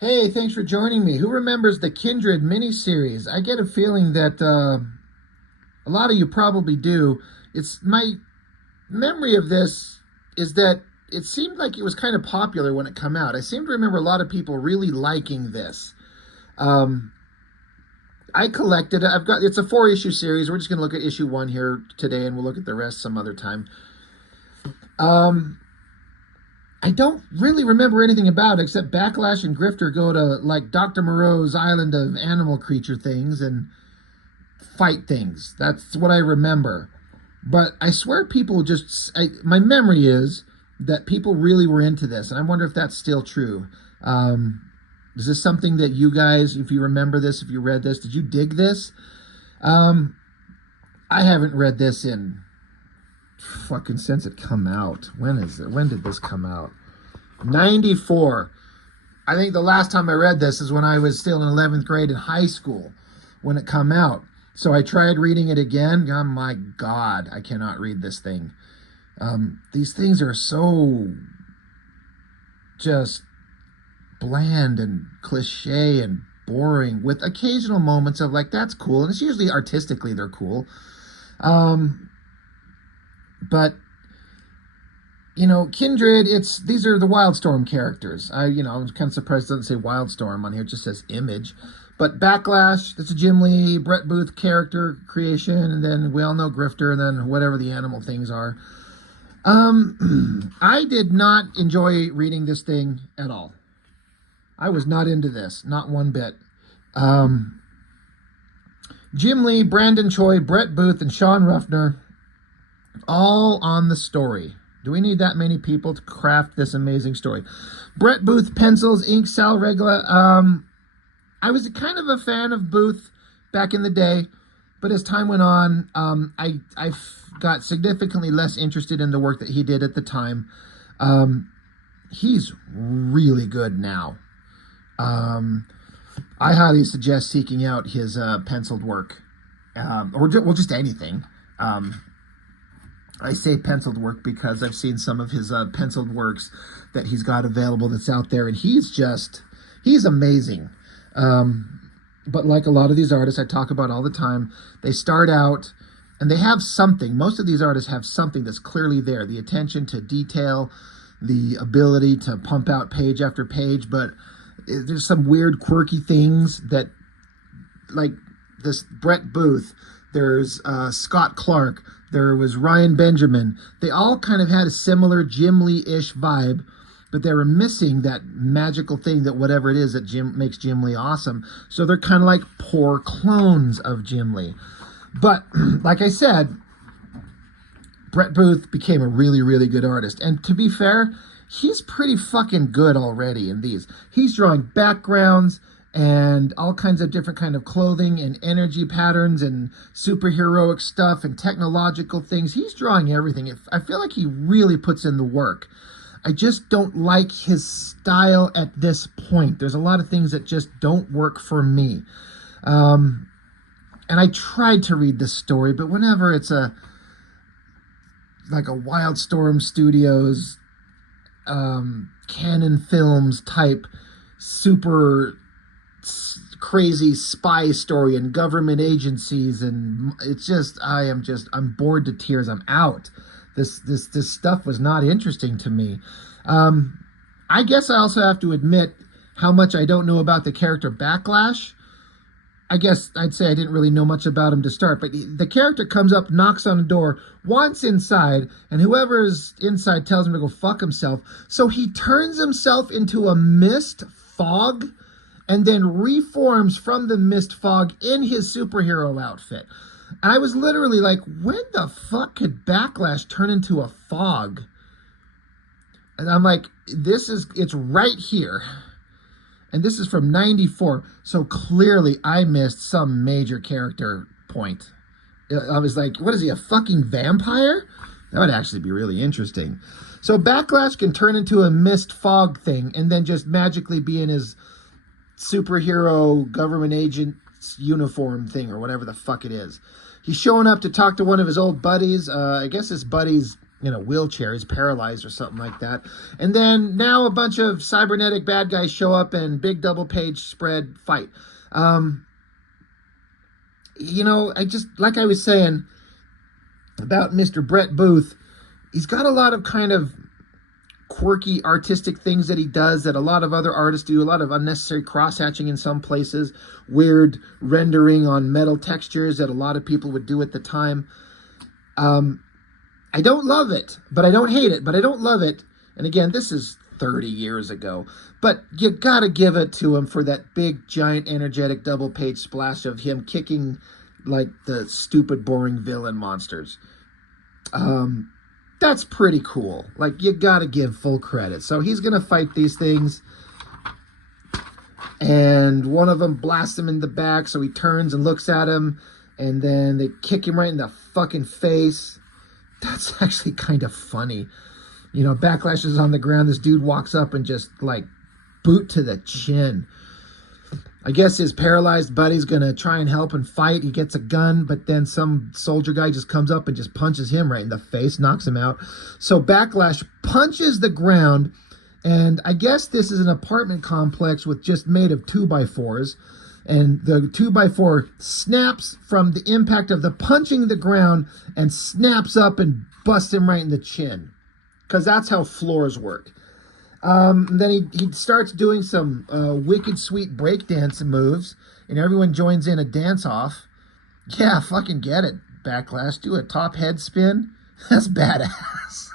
Hey, thanks for joining me. Who remembers the Kindred miniseries? I get a feeling that a lot of you probably do. It's my memory of this is that it seemed like it was kind of popular when it came out. I seem to remember a lot of people really liking this. Um, I collected it. I've got it's a four-issue series. We're just going to look at issue one here today, and we'll look at the rest some other time. Um, I don't really remember anything about it except Backlash and Grifter go to like Dr. Moreau's island of animal creature things and fight things. That's what I remember. But I swear people my memory is that people really were into this, and I wonder if that's still true. Um, is this something that you guys, if you remember this, if you read this, did you dig this? Um, I haven't read this in fucking since it come out. When is it? When did this come out? 94. I think the last time I read this is when I was still in 11th grade in high school when it come out. So I tried reading it again. Oh my God, I cannot read this thing. These things are so just bland and cliche and boring with occasional moments of like, that's cool. And it's usually artistically they're cool. Um, but Kindred, these are the Wildstorm characters. I'm kind of surprised it doesn't say Wildstorm on here, it just says Image. But Backlash, that's a Jim Lee, Brett Booth character creation, and then we all know Grifter, and then whatever the animal things are. I did not enjoy reading this thing at all. I was not into this, not one bit. Jim Lee, Brandon Choi, Brett Booth, and Sean Ruffner, all on the story. Do we need that many people to craft this amazing story? Brett Booth, pencils, ink, Sal Regla. I was kind of a fan of Booth back in the day, but as time went on, I got significantly less interested in the work that he did at the time. He's really good now. I highly suggest seeking out his penciled work, or just anything. I say penciled work because I've seen some of his penciled works that he's got available that's out there, and he's amazing. But like a lot of these artists I talk about all the time, they start out and they have something. Most of these artists have something that's clearly there. The attention to detail, the ability to pump out page after page, but there's some weird quirky things that, like this Brett Booth, there's Scott Clark, there was Ryan Benjamin. They all kind of had a similar Jim Lee-ish vibe, but they were missing that magical thing that whatever it is that makes Jim Lee awesome. So they're kind of like poor clones of Jim Lee. But like I said, Brett Booth became a really, really good artist. And to be fair, he's pretty fucking good already in these. He's drawing backgrounds and all kinds of different kind of clothing and energy patterns and superheroic stuff and technological things. He's drawing everything. I feel like he really puts in the work. I just don't like his style at this point. There's a lot of things that just don't work for me. And I tried to read this story, but whenever it's like a Wildstorm Studios, Canon Films type super crazy spy story and government agencies, and it's just I'm bored to tears. I'm out. This stuff was not interesting to me. I guess I also have to admit how much I don't know about the character Backlash. I guess I'd say I didn't really know much about him to start, but the character comes up, knocks on the door, wants inside, and whoever's inside tells him to go fuck himself. So he turns himself into a mist fog and then reforms from the mist fog in his superhero outfit. And I was literally like, when the fuck could Backlash turn into a fog? And I'm like, it's right here. And this is from 94. So clearly I missed some major character point. I was like, what is he, a fucking vampire? That would actually be really interesting. So Backlash can turn into a mist fog thing and then just magically be in his superhero government agent uniform thing or whatever the fuck it is. He's showing up to talk to one of his old buddies. I guess his buddy's in a wheelchair. He's paralyzed or something like that. And then now a bunch of cybernetic bad guys show up and big double page spread fight. You know, I just, like I was saying about Mr. Brett Booth, he's got a lot of kind of quirky artistic things that he does that a lot of other artists do. A lot of unnecessary cross-hatching in some places, weird rendering on metal textures that a lot of people would do at the time. I don't love it, but I don't hate it, but I don't love it. And again, this is 30 years ago, but you gotta give it to him for that big, giant, energetic double page splash of him kicking like the stupid, boring villain monsters. That's pretty cool. Like, you gotta give full credit. So he's gonna fight these things, and one of them blasts him in the back, so he turns and looks at him, and then they kick him right in the fucking face. That's actually kind of funny. You know, Backlash is on the ground. This dude walks up and just, like, boot to the chin. I guess his paralyzed buddy's going to try and help and fight. He gets a gun, but then some soldier guy just comes up and just punches him right in the face, knocks him out. So Backlash punches the ground, and I guess this is an apartment complex with just made of 2x4s. And the 2x4 snaps from the impact of the punching the ground and snaps up and busts him right in the chin. Because that's how floors work. Then he starts doing some wicked sweet breakdance moves, and everyone joins in a dance-off. Yeah, fucking get it, Backlash. Do a top head spin. That's badass.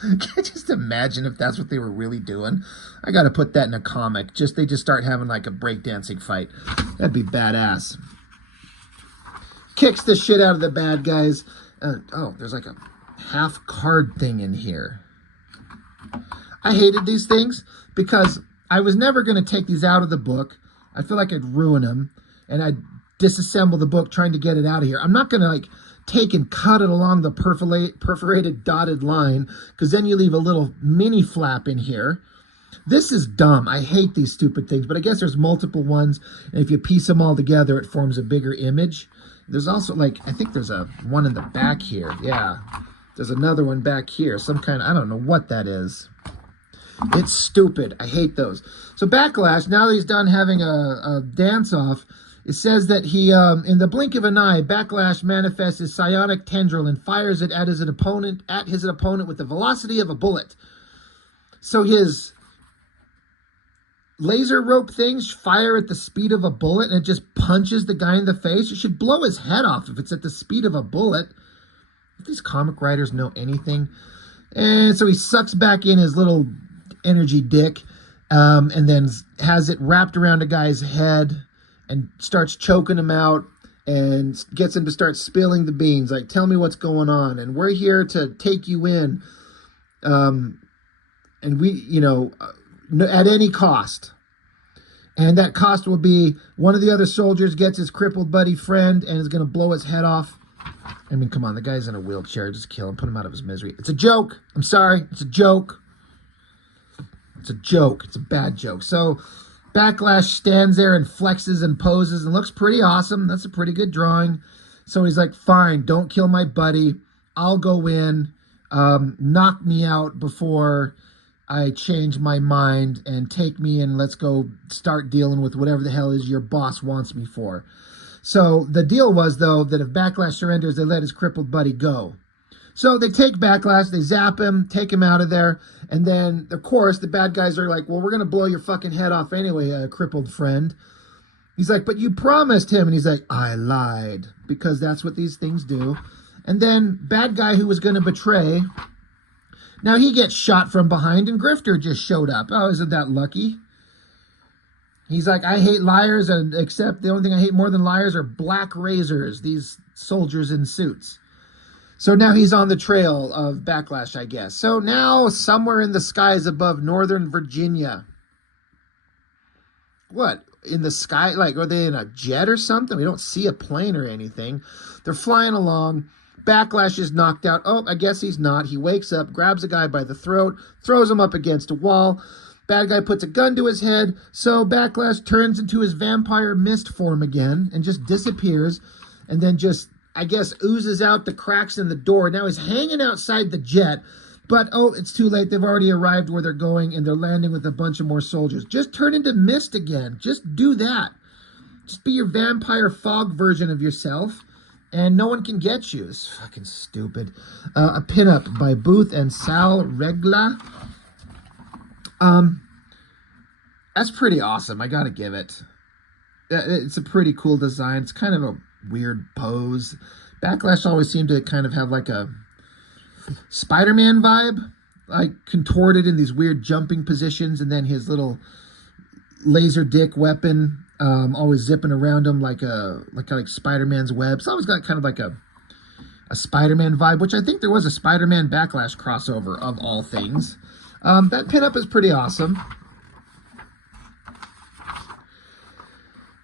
Can you just imagine if that's what they were really doing? I got to put that in a comic. They just start having like a breakdancing fight. That'd be badass. Kicks the shit out of the bad guys. Oh, there's like a half card thing in here. I hated these things because I was never going to take these out of the book. I feel like I'd ruin them, and I'd disassemble the book trying to get it out of here. I'm not going to like take and cut it along the perforated dotted line, because then you leave a little mini flap in here. This is dumb. I hate these stupid things, but I guess there's multiple ones, and if you piece them all together, it forms a bigger image. There's also, like, I think there's a one in the back here. Yeah, there's another one back here. Some kind of, I don't know what that is. It's stupid. I hate those. So Backlash, now that he's done having a dance-off, it says that he, in the blink of an eye, Backlash manifests his psionic tendril and fires it at his opponent with the velocity of a bullet. So his laser rope things fire at the speed of a bullet, and it just punches the guy in the face. It should blow his head off if it's at the speed of a bullet. If these comic writers know anything. And so he sucks back in his little energy dick, and then has it wrapped around a guy's head and starts choking him out and gets him to start spilling the beans. Like, tell me what's going on. And we're here to take you in. And we, you know, at any cost. And that cost will be one of the other soldiers gets his crippled buddy friend and is going to blow his head off. I mean, come on, the guy's in a wheelchair. Just kill him, put him out of his misery. It's a joke. I'm sorry. It's a joke. It's a joke. It's a bad joke. So Backlash stands there and flexes and poses and looks pretty awesome. That's a pretty good drawing. So he's like, fine, don't kill my buddy. I'll go in. Knock me out before I change my mind, and take me in. Let's go start dealing with whatever the hell is your boss wants me for. So the deal was, though, that if Backlash surrenders, they let his crippled buddy go. So they take Backlash, they zap him, take him out of there, and then, of course, the bad guys are like, well, we're going to blow your fucking head off anyway, crippled friend. He's like, but you promised him. And he's like, I lied, because that's what these things do. And then bad guy who was going to betray, now he gets shot from behind, and Grifter just showed up. Oh, isn't that lucky? He's like, I hate liars, and except the only thing I hate more than liars are black razors, these soldiers in suits. So now he's on the trail of Backlash, I guess. So now somewhere in the skies above Northern Virginia. What? In the sky? Like, are they in a jet or something? We don't see a plane or anything. They're flying along. Backlash is knocked out. Oh, I guess he's not. He wakes up, grabs a guy by the throat, throws him up against a wall. Bad guy puts a gun to his head. So Backlash turns into his vampire mist form again and just disappears. And then just, I guess, oozes out the cracks in the door. Now he's hanging outside the jet, but, oh, it's too late. They've already arrived where they're going, and they're landing with a bunch of more soldiers. Just turn into mist again. Just do that. Just be your vampire fog version of yourself, and no one can get you. It's fucking stupid. A pinup by Booth and Sal Regla. That's pretty awesome. I gotta give it. It's a pretty cool design. It's kind of a weird pose. Backlash always seemed to kind of have like a Spider-Man vibe, like contorted in these weird jumping positions, and then his little laser dick weapon always zipping around him like Spider-Man's web. It's always got kind of like a Spider-Man vibe, which I think there was a Spider-Man Backlash crossover of all things. That pinup is pretty awesome.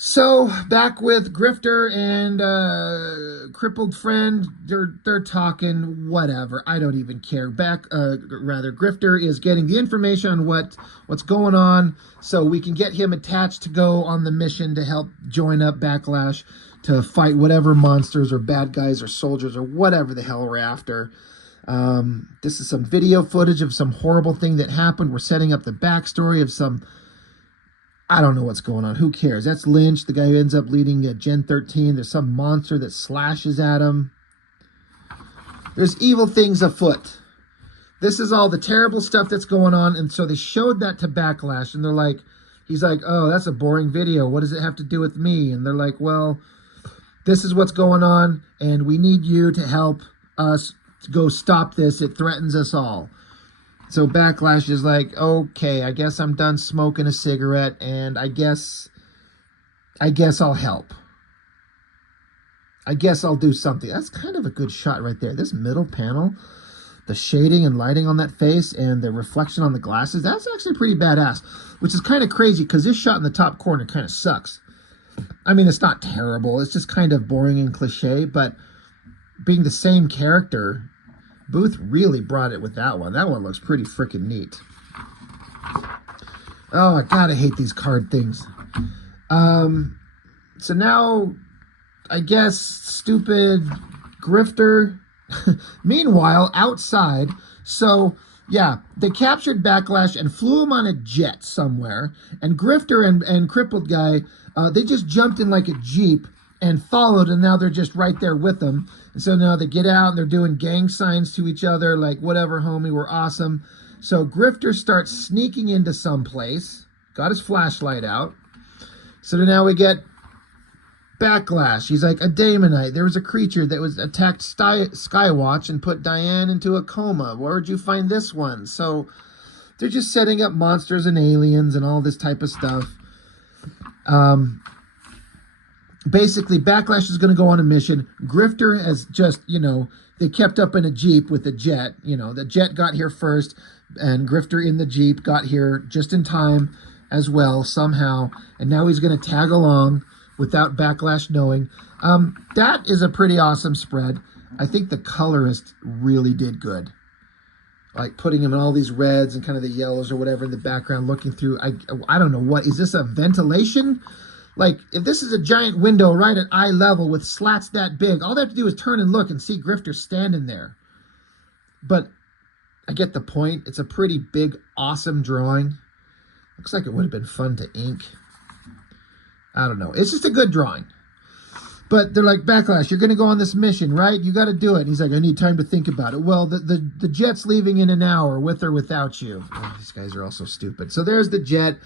So, back with Grifter and Crippled Friend, they're talking whatever. I don't even care. Grifter is getting the information on what's going on, so we can get him attached to go on the mission to help join up Backlash to fight whatever monsters or bad guys or soldiers or whatever the hell we're after. This is some video footage of some horrible thing that happened. We're setting up the backstory of some... I don't know what's going on. Who cares? That's Lynch, the guy who ends up leading Gen 13. There's some monster that slashes at him. There's evil things afoot. This is all the terrible stuff that's going on. And so they showed that to Backlash. And they're like, he's like, oh, that's a boring video. What does it have to do with me? And they're like, well, this is what's going on. And we need you to help us go stop this. It threatens us all. So Backlash is like, okay, I guess I'm done smoking a cigarette, and I guess I'll help. I guess I'll do something. That's kind of a good shot right there. This middle panel, the shading and lighting on that face and the reflection on the glasses, that's actually pretty badass, which is kind of crazy because this shot in the top corner kind of sucks. I mean, it's not terrible. It's just kind of boring and cliche, but being the same character... Booth really brought it with that one. That one looks pretty freaking neat. Oh, I gotta hate these card things. So now, I guess, stupid Grifter. Meanwhile, outside, so, yeah, they captured Backlash and flew him on a jet somewhere. And Grifter and Crippled Guy, they just jumped in like a Jeep and followed, and now they're just right there with them. And so now they get out, and they're doing gang signs to each other, like, whatever, homie, we're awesome. So Grifter starts sneaking into some place, got his flashlight out. So now we get Backlash. He's like, a daemonite. There was a creature that was attacked Skywatch and put Diane into a coma. Where'd you find this one? So they're just setting up monsters and aliens and all this type of stuff. Basically, Backlash is going to go on a mission. Grifter has just, they kept up in a Jeep with the jet. The jet got here first, and Grifter in the Jeep got here just in time as well, somehow. And now he's going to tag along without Backlash knowing. That is a pretty awesome spread. I think the colorist really did good. Like putting him in all these reds and kind of the yellows or whatever in the background, looking through. I don't know what. Is this a ventilation? Like, if this is a giant window right at eye level with slats that big, all they have to do is turn and look and see Grifter standing there. But I get the point. It's a pretty big, awesome drawing. Looks like it would have been fun to ink. I don't know. It's just a good drawing. But they're like, Backlash, you're going to go on this mission, right? You got to do it. And he's like, I need time to think about it. Well, the jet's leaving in an hour, with or without you. Oh, these guys are all so stupid. So there's the jet.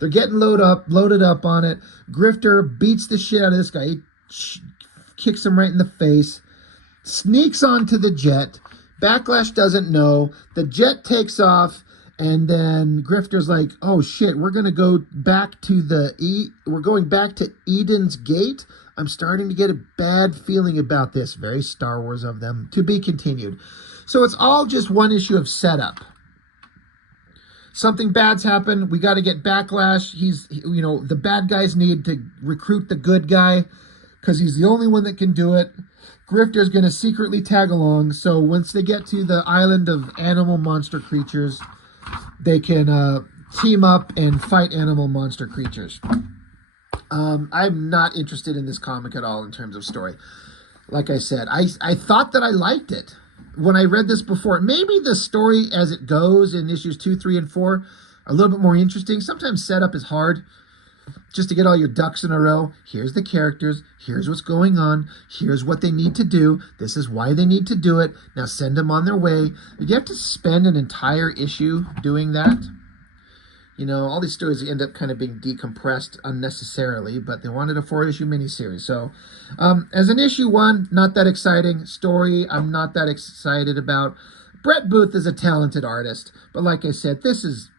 They're getting loaded up on it. Grifter beats the shit out of this guy. He kicks him right in the face. Sneaks onto the jet. Backlash doesn't know. The jet takes off. And then Grifter's like, oh shit, we're going to go back to we're going back to Eden's Gate. I'm starting to get a bad feeling about this. Very Star Wars of them. To be continued. So it's all just one issue of setup. Something bad's happened. We got to get Backlash. The bad guys need to recruit the good guy because he's the only one that can do it. Grifter's going to secretly tag along. So once they get to the island of animal monster creatures, they can team up and fight animal monster creatures. I'm not interested in this comic at all in terms of story. like I said, I thought that I liked it when I read this before. Maybe the story as it goes in issues 2, 3, and 4 are a little bit more interesting. Sometimes setup is hard just to get all your ducks in a row. Here's the characters. Here's what's going on. Here's what they need to do. This is why they need to do it. Now send them on their way. If you have to spend an entire issue doing that, you know, all these stories end up kind of being decompressed unnecessarily, but they wanted a 4-issue miniseries. So as an issue 1, not that exciting. Story, I'm not that excited about. Brett Booth is a talented artist, but like I said, this is,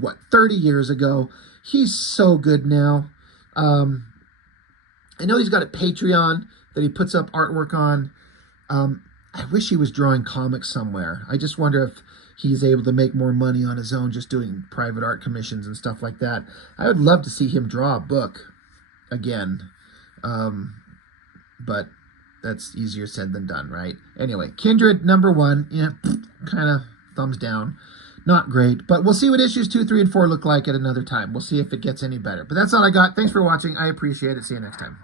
what, 30 years ago. He's so good now. I know he's got a Patreon that he puts up artwork on. I wish he was drawing comics somewhere. I just wonder if he's able to make more money on his own just doing private art commissions and stuff like that. I would love to see him draw a book again. But that's easier said than done, right? Anyway, Kindred #1, yeah, kind of thumbs down. Not great, but we'll see what issues 2, 3, and 4 look like at another time. We'll see if it gets any better. But that's all I got. Thanks for watching. I appreciate it. See you next time.